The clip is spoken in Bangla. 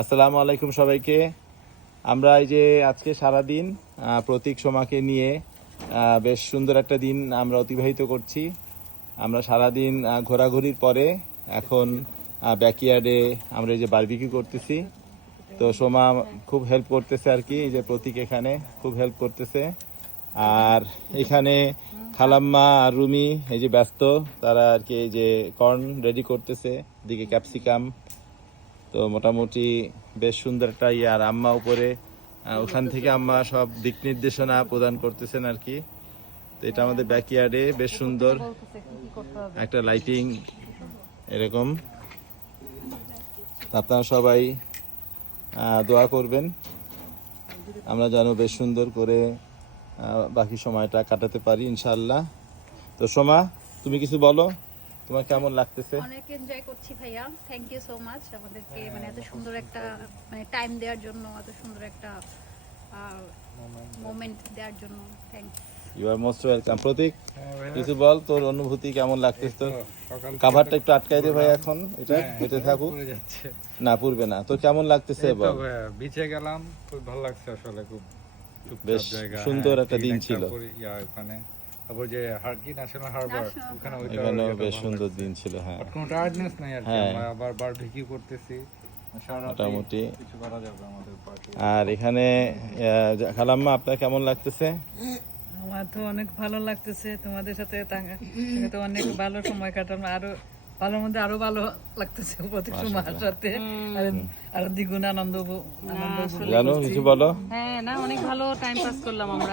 আসসালামু আলাইকুম সবাইকে। আমরা এই যে আজকে সারাদিন প্রতীক সোমাকে নিয়ে বেশ সুন্দর একটা দিন আমরা অতিবাহিত করছি। আমরা সারাদিন ঘোরাঘুরির পরে এখন ব্যাকইয়ার্ডে আমরা এই যে বারবিকিউ করতেছি। তো সোমা খুব হেল্প করতেছে আর কি, এই যে প্রতীক এখানে খুব হেল্প করতেছে। আর এখানে খালাম্মা আর রুমি এই যে ব্যস্ত, তারা আর কি এই যে কর্ন রেডি করতেছে, দিকে ক্যাপসিকাম। তো মোটামুটি বেশ সুন্দর একটা ইয়ে। আর আম্মা উপরে ওখান থেকে আম্মা সব দিক নির্দেশনা প্রদান করতেছেন আর কি। তো এটা আমাদের ব্যাকইয়ার্ডে বেশ সুন্দর একটা লাইটিং এরকম। তো আপনারা সবাই দোয়া করবেন আমরা যেন বেশ সুন্দর করে বাকি সময়টা কাটাতে পারি ইনশাআল্লাহ। তো সোমা, তুমি কিছু বলো, তোমার কেমন লাগতেছে? অনেক এনজয় করছি ভাইয়া, থ্যাংক ইউ সো মাচ আমাদেরকে মানে এত সুন্দর একটা মানে টাইম দেওয়ার জন্য, এত সুন্দর একটা মোমেন্ট দেওয়ার জন্য thanks. You are most welcome. Pratik, কিছু বল, তোর অনুভূতি কেমন লাগতেছে? তোর কাভারটা একটু আটকাই দে ভাই, এখন এটা হেঁটে থাকুক। না পুরবে না, তোর কেমন লাগতেছে বল? বিচে গেলাম, খুব ভালো লাগছে আসলে, খুব বেশ সুন্দর একটা দিন ছিল। ওখানে তারপর যে হারকি ন্যাশনাল হারবার, ওখানে এখানেও বেশ সুন্দর দিন ছিল। হ্যাঁ, কোনো টায়ার্ডনেস নাই আর কি। হ্যাঁ। আমরা আবার বারবিকিউ করতেছি, মোটামুটি কিছু করা যাবে আমাদের পার্টি। আর এখানে খালাম্মা, আপনার কেমন লাগতেছে? আমার তো অনেক ভালো লাগতেছে তোমাদের সাথে তো অনেক ভালো সময় কাটানো, আরো ভালোর মধ্যে আরো ভালো লাগতেছে প্রত্যেক সময়ের সাথে। আর দ্বিগুণ আনন্দ জানো কিছু বলো? হ্যাঁ না, অনেক ভালো টাইম পাস করলাম আমরা।